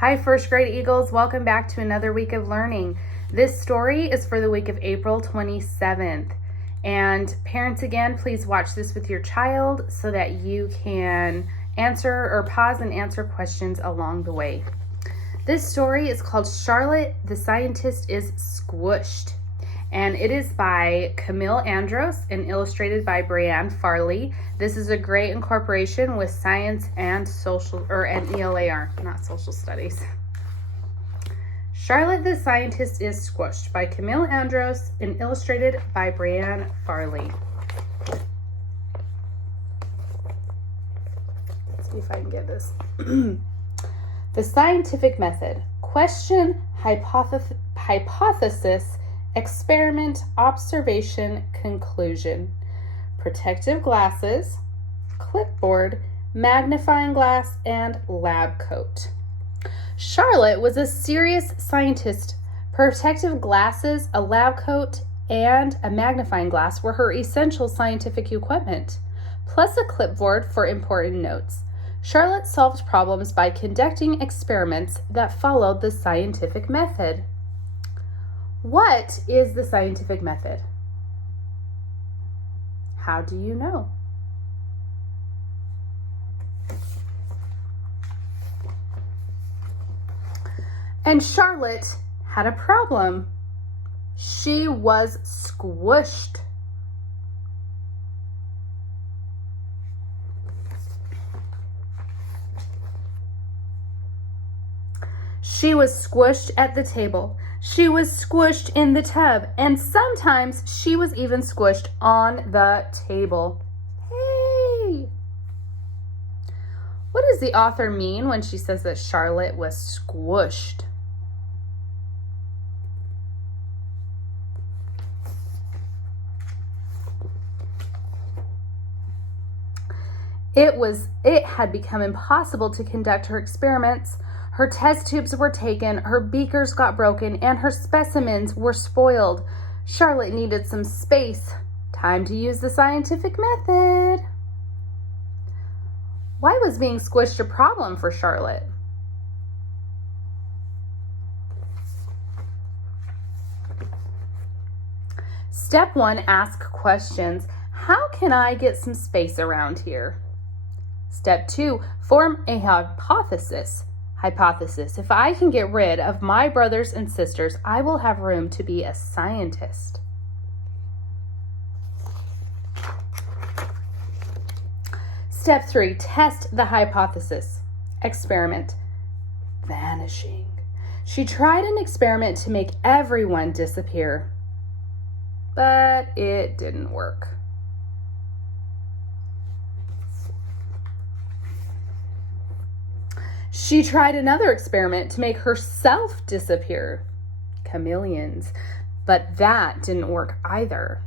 Hi, first grade Eagles. Welcome back to another week of learning. This story is for the week of April 27th. And parents, again, please watch this with your child so that you can answer or pause and answer questions along the way. This story is called Charlotte the Scientist is Squished. And it is by Camille Andros and illustrated by Brianne Farley. This is a great incorporation with science and and ELAR, not social studies. Charlotte the Scientist is Squished by Camille Andros and illustrated by Brianne Farley. Let's see if I can get this. The scientific method. Question, hypothesis, experiment, observation, conclusion. Protective glasses, clipboard, magnifying glass, and lab coat. Charlotte was a serious scientist. Protective glasses, a lab coat, and a magnifying glass were her essential scientific equipment, plus a clipboard for important notes. Charlotte solved problems by conducting experiments that followed the scientific method. What is the scientific method? How do you know? And Charlotte had a problem. She was squished. She was squished at the table. She was squished in the tub, and sometimes she was even squished on the table. Hey! What does the author mean when she says that Charlotte was squished? It had become impossible to conduct her experiments. Her test tubes were taken, her beakers got broken, and her specimens were spoiled. Charlotte needed some space. Time to use the scientific method. Why was being squished a problem for Charlotte? Step 1, ask questions. How can I get some space around here? Step 2, form a hypothesis. Hypothesis. If I can get rid of my brothers and sisters, I will have room to be a scientist. Step 3, test the hypothesis. Experiment. Vanishing. She tried an experiment to make everyone disappear, but it didn't work. She tried another experiment to make herself disappear, chameleons, but that didn't work either.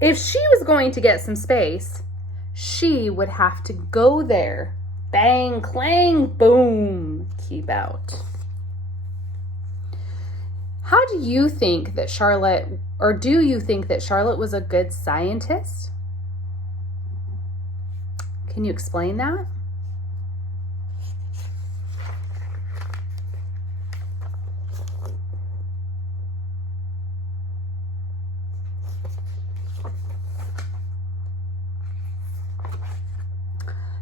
If she was going to get some space, she would have to go there. Bang, clang, boom, keep out. How do you think that Charlotte, or do you think that Charlotte was a good scientist? Can you explain that?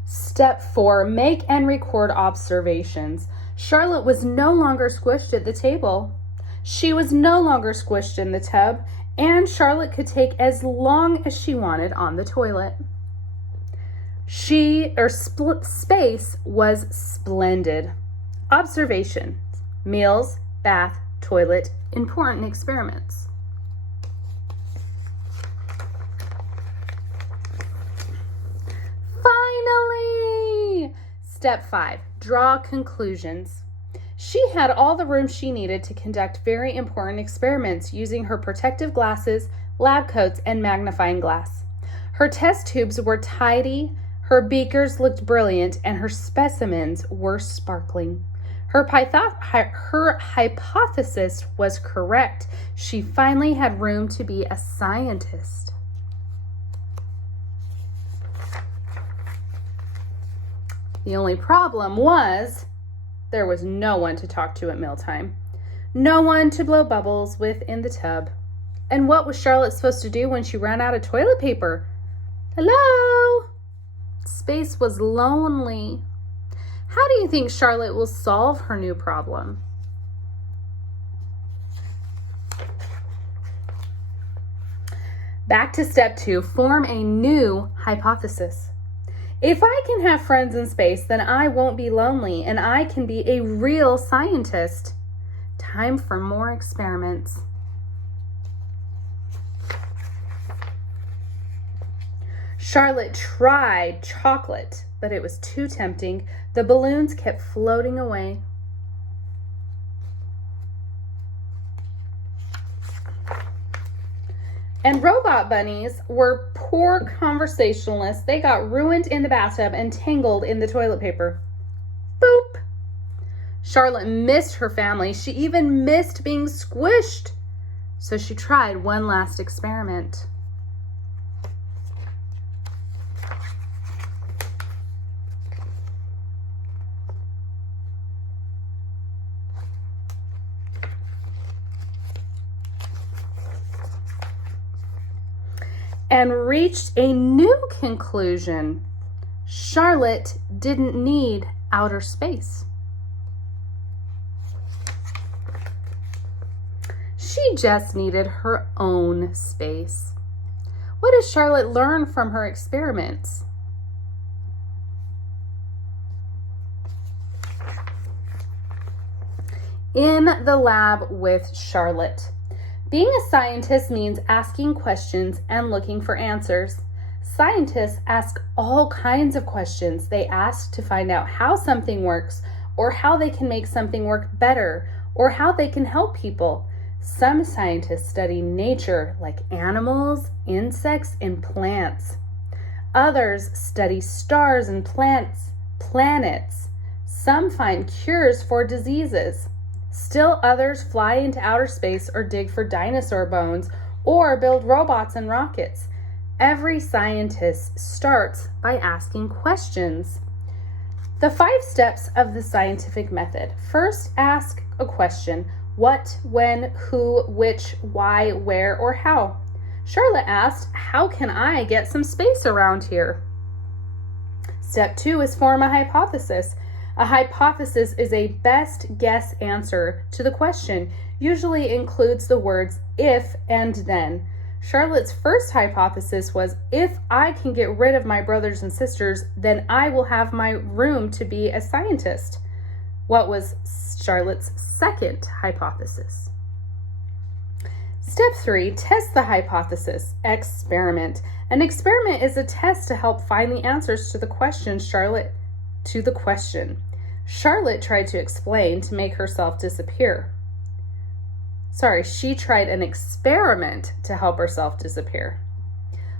Step 4, make and record observations. Charlotte was no longer squished at the table. She was no longer squished in the tub, and Charlotte could take as long as she wanted on the toilet. Space was splendid. Observation, meals, bath, toilet, important experiments. Finally! Step 5, draw conclusions. She had all the room she needed to conduct very important experiments using her protective glasses, lab coats, and magnifying glass. Her test tubes were tidy, her beakers looked brilliant, and her specimens were sparkling. Her hypothesis was correct. She finally had room to be a scientist. The only problem was there was no one to talk to at mealtime. No one to blow bubbles with in the tub. And what was Charlotte supposed to do when she ran out of toilet paper? Hello? Space was lonely. How do you think Charlotte will solve her new problem? Back to step 2, form a new hypothesis. If I can have friends in space, then I won't be lonely and I can be a real scientist. Time for more experiments. Charlotte tried chocolate, but it was too tempting. The balloons kept floating away. And robot bunnies were poor conversationalists. They got ruined in the bathtub and tangled in the toilet paper. Boop! Charlotte missed her family. She even missed being squished. So she tried one last experiment. And reached a new conclusion. Charlotte didn't need outer space. She just needed her own space. What did Charlotte learn from her experiments? In the lab with Charlotte. Being a scientist means asking questions and looking for answers. Scientists ask all kinds of questions. They ask to find out how something works, or how they can make something work better, or how they can help people. Some scientists study nature, like animals, insects, and plants. Others study stars and planets. Some find cures for diseases. Still others fly into outer space or dig for dinosaur bones or build robots and rockets. Every scientist starts by asking questions. The 5 steps of the scientific method. First, ask a question. What, when, who, which, why, where, or how? Charlotte asked, how can I get some space around here? Step 2 is form a hypothesis. A hypothesis is a best guess answer to the question, usually includes the words if and then. Charlotte's first hypothesis was, if I can get rid of my brothers and sisters, then I will have my room to be a scientist. What was Charlotte's second hypothesis? Step 3, test the hypothesis. Experiment. An experiment is a test to help find the answers to the question. Charlotte tried to explain to make herself disappear. She tried an experiment to help herself disappear.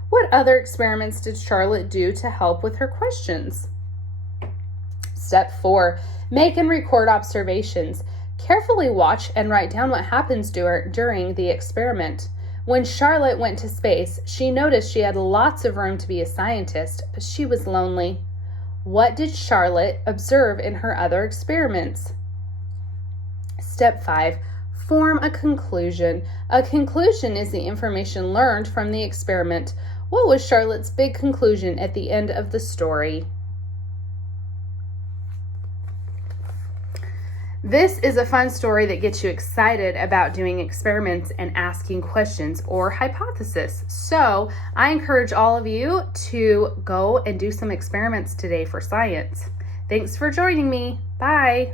What other experiments did Charlotte do to help with her questions? Step 4, make and record observations. Carefully watch and write down what happens during the experiment. When Charlotte went to space, she noticed she had lots of room to be a scientist, but she was lonely. What did Charlotte observe in her other experiments? Step 5, form a conclusion. A conclusion is the information learned from the experiment. What was Charlotte's big conclusion at the end of the story? This is a fun story that gets you excited about doing experiments and asking questions or hypotheses. So I encourage all of you to go and do some experiments today for science. Thanks for joining me. Bye.